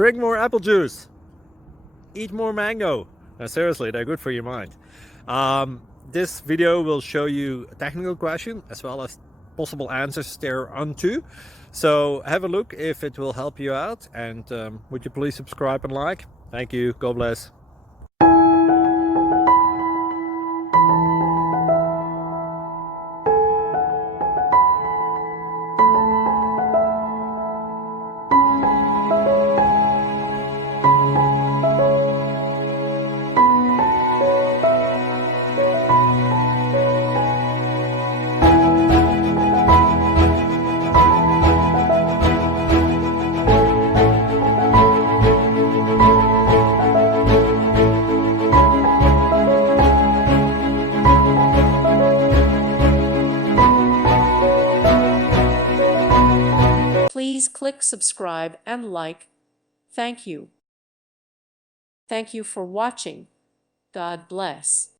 Drink more apple juice. Eat more mango. No, seriously, they're good for your mind. This video will show you a technical question as well as possible answers thereunto. So have a look if it will help you out, and would you please subscribe and like? Thank you. God bless. Please click subscribe and like. Thank you. Thank you for watching. God bless.